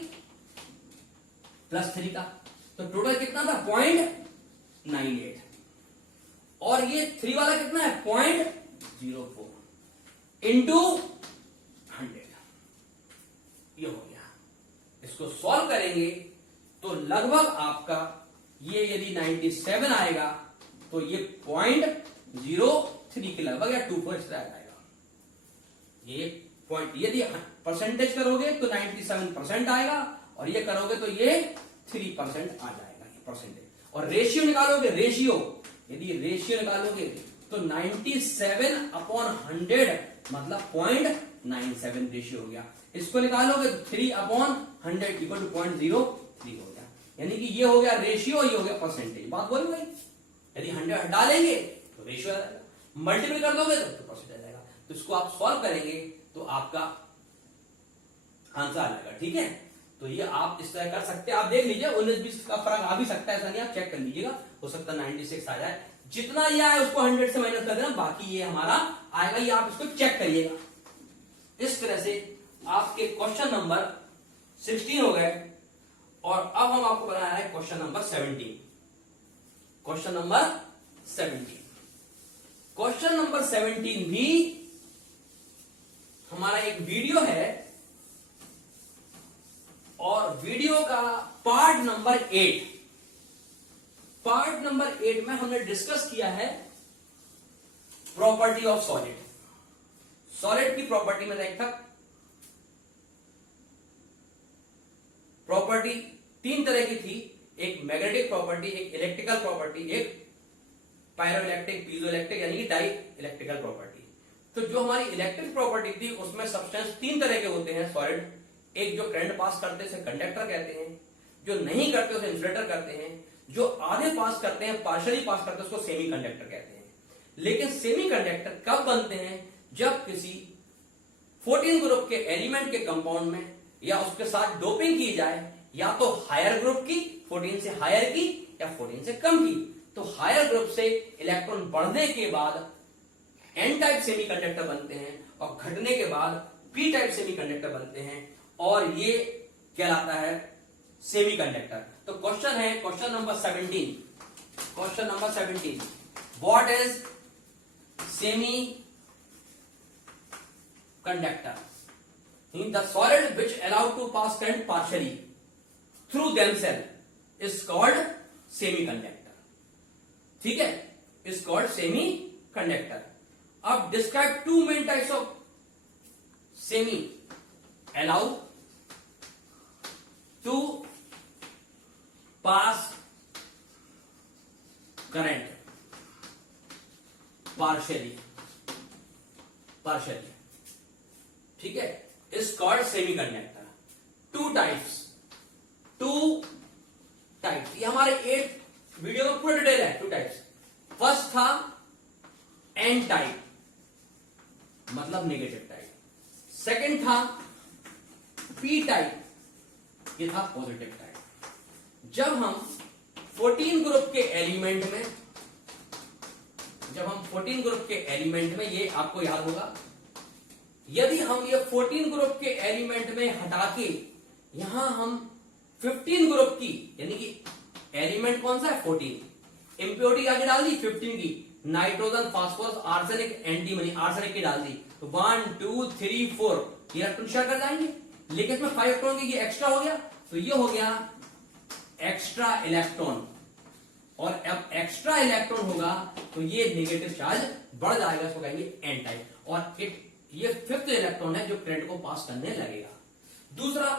प्लस 3 का, तो टोटल कितना था? 0.98, और ये 3 वाला कितना है? 0.04 इंटू 100, ये हो गया। इसको सॉल्व करेंगे तो लगभग आपका ये यदि 97 आएगा तो ये 0.03 के लगभग या 24 इस तरह आएगा। ये पॉइंट यदि परसेंटेज करोगे तो 97% आएगा, और ये करोगे तो ये 3% आ जाएगा ये परसेंटेज। और रेशियो निकालोगे, रेशियो यदि रेशियो निकालोगे तो 97/100 मतलब 0.97 रेशियो हो गया। इसको निकालोगे तो 3/100 इक्वल टू 0.03 हो गया। यानी कि ये हो गया रेशियो, ये हो गया परसेंटेज। बात बोल भाई, यदि 100 हटा लेंगे तो रेशियो आ जाएगा, मल्टीपल कर दोगे तो परसेंटेज आ जाएगा। तो इसको आप सॉल्व करेंगे तो आपका आंसर आ जाएगा। ठीक है, तो ये आप इस तरह कर सकते हैं। आप देख लीजिए 19-20 का फर्क आ भी सकता है, ऐसा नहीं, आप चेक कर लीजिएगा, हो सकता है 96 आ जाए। जितना ये आए उसको 100 से माइनस कर देना, बाकी ये हमारा आएगा, ये आप इसको चेक करिएगा। इस तरह से आपके क्वेश्चन नंबर 16 हो गए, और अब हम आपको बनाना है question number 17। Question number 17, question number 17 भी हमारा एक वीडियो है, और वीडियो का पार्ट नंबर 8, पार्ट नंबर 8 में हमने डिस्कस किया है प्रॉपर्टी ऑफ सॉलिड। सॉलिड की प्रॉपर्टी में देखा, प्रॉपर्टी 3 तरह की थी, एक मैग्नेटिक प्रॉपर्टी, एक इलेक्ट्रिकल प्रॉपर्टी, एक पायरोइलेक्ट्रिक, पीजोइलेक्ट्रिक यानी कि डाई इलेक्ट्रिकल प्रॉपर्टी। तो जो हमारी इलेक्ट्रिक प्रॉपर्टी थी उसमें सब्सटेंस 3 तरह के होते हैं सॉलिड। एक जो करंट पास करते हैं उसे कंडक्टर कहते हैं, जो नहीं करते उसे इंसुलेटर कहते हैं, जो आधे पास करते हैं, पार्शियली पास करते हैं, उसको सेमी कंडक्टर कहते हैं। लेकिन सेमी कंडक्टर कब बनते हैं? जब किसी 14 ग्रुप के एलिमेंट के कंपाउंड में या उसके साथ डोपिंग की जाए, या तो हायर ग्रुप की 14 से हायर की या 14 से कम की। तो हायर ग्रुप से इलेक्ट्रॉन बढ़ने के बाद एन टाइप सेमीकंडक्टर बनते हैं, और घटने के बाद पी टाइप सेमीकंडक्टर बनते हैं, और ये कहलाता है सेमीकंडक्टर। तो क्वेश्चन है question number 17, question number 17, what is semi conductor? The solid which allowed to pass current partially through themselves is called semiconductor. ठीक है, is called semiconductor. कंडक्टर। अब describe two main types of semi allow to pass current partially, ठीक है, is called semi conductor. Two types, ये हमारे 8 video में पूरा detail है। 2 टाइप्स, फर्स्ट था एन टाइप, मतलब नेगेटिव टाइप। सेकंड था पी टाइप, ये था पॉजिटिव टाइप। जब हम 14 ग्रुप के एलिमेंट में, ये आपको याद होगा, यदि हम ये 14 ग्रुप के एलिमेंट में हटा के यहां हम 15 ग्रुप की, यानी कि एलिमेंट कौन सा है 14, इंप्योरिटी आगे डाल दी 15 की, nitrogen, phosphorus, arsenic, antimony, arsenic की डाल दी, तो 1 2 3 4 ये इलेक्ट्रॉन शेयर कर जाएंगे। लेकिन इसमें 5 इलेक्ट्रॉन की ये एक्स्ट्रा हो गया, तो ये हो गया एक्स्ट्रा इलेक्ट्रॉन। और अब एक्स्ट्रा इलेक्ट्रॉन होगा तो ये नेगेटिव चार्ज बढ़ जाएगा, इसको कहेंगे एन टाइप। और ये 5th इलेक्ट्रॉन है जो करंट को पास करने लगेगा। दूसरा,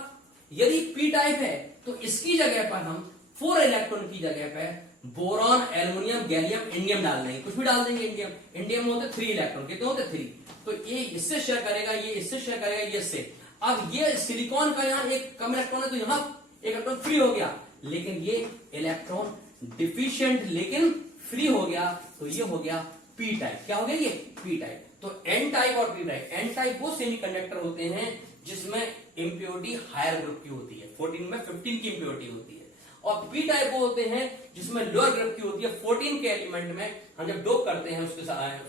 यदि पी टाइप है तो इसकी जगह पर हम 4 इलेक्ट्रॉन की जगह पर बोरॉन, एल्युमिनियम, गैलियम, इंडियम डाल देंगे, कुछ भी डाल देंगे। इंडियम में होते 3 इलेक्ट्रॉन, कितने होते 3, तो ये इससे शेयर करेगा, ये इससे शेयर करेगा, ये इससे। अब ये सिलिकॉन का यहाँ एक कम इलेक्ट्रॉन है तो यहां एक इलेक्ट्रॉन फ्री हो गया, लेकिन ये इलेक्ट्रॉन डिफिशिएंट लेकिन फ्री हो गया, तो ये हो गया पी टाइप। क्या हो गया ये पी टाइप। तो एन टाइप और पी टाइप, एन टाइप वो सेमीकंडक्टर होते हैं जिसमें इंप्योरिटी हायर ग्रुप की होती है, 14 में 15 की इंप्योरिटी होती है। और पी टाइप वो होते हैं जिसमें लोअर ग्रुप की होती है। 14 के एलिमेंट में हम जब डोप करते हैं उसके साथ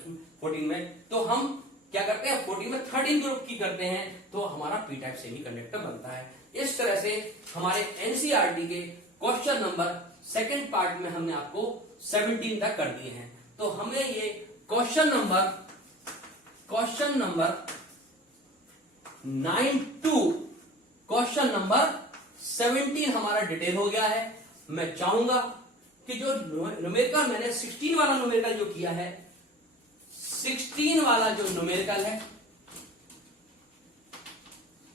14 में, तो हम क्या करते हैं 14 में 13 ग्रुप की करते हैं, तो हमारा पी टाइप सेमीकंडक्टर बनता है। इस तरह से हमारे एनसीईआरटी के क्वेश्चन नंबर सेकंड पार्ट में हमने आपको 17 तक कर दिए हैं। तो हमें ये question number 9 to question number 17 हमारा डिटेल हो गया है। मैं चाहूंगा कि जो न्यूमेरिकल मैंने 16 वाला न्यूमेरिकल जो किया है, 16 वाला जो न्यूमेरिकल है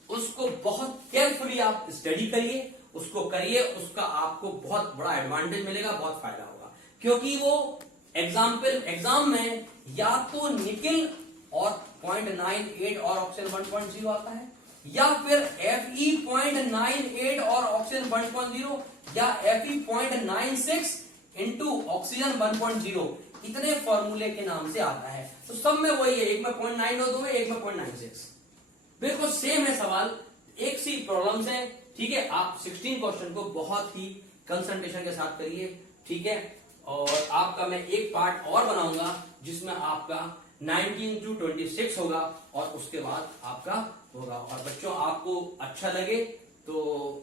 उसको बहुत केयरफुली आप स्टडी करिए, उसको करिए, उसका आपको बहुत बड़ा एडवांटेज मिलेगा, बहुत फायदा होगा। क्योंकि वो एग्जाम में या तो निकिल और 0.98 और ऑक्सीजन 1.0 आता है, या फिर Fe 0.98 और ऑक्सीजन 1.0, या Fe 0.96 इंटू ऑक्सीजन 1.0, इतने फॉर्मूले के नाम से आता है। तो सब में वही है, एक में 0.92 है, एक में 0.96, बिल्कुल सेम है सवाल, एक सी प्रॉब्लम्स है। ठीक है, आप 16 क्वेश्चन को बहुत ही कंसंट्रेशन के साथ करिए, ठीक है। और आपका मैं एक पार्ट और बनाऊंगा जिसमें आपका 19 to 26 होगा और उसके बाद आपका होगा। और बच्चों आपको अच्छा लगे तो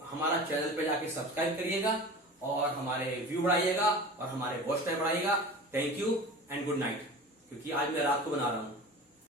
हमारा चैनल पे जाके सब्सक्राइब करिएगा और हमारे व्यू बढ़ाइएगा और हमारे वॉच टाइम बढ़ाइएगा। Thank you and good night, क्योंकि आज मैं रात को बना रहा हूं।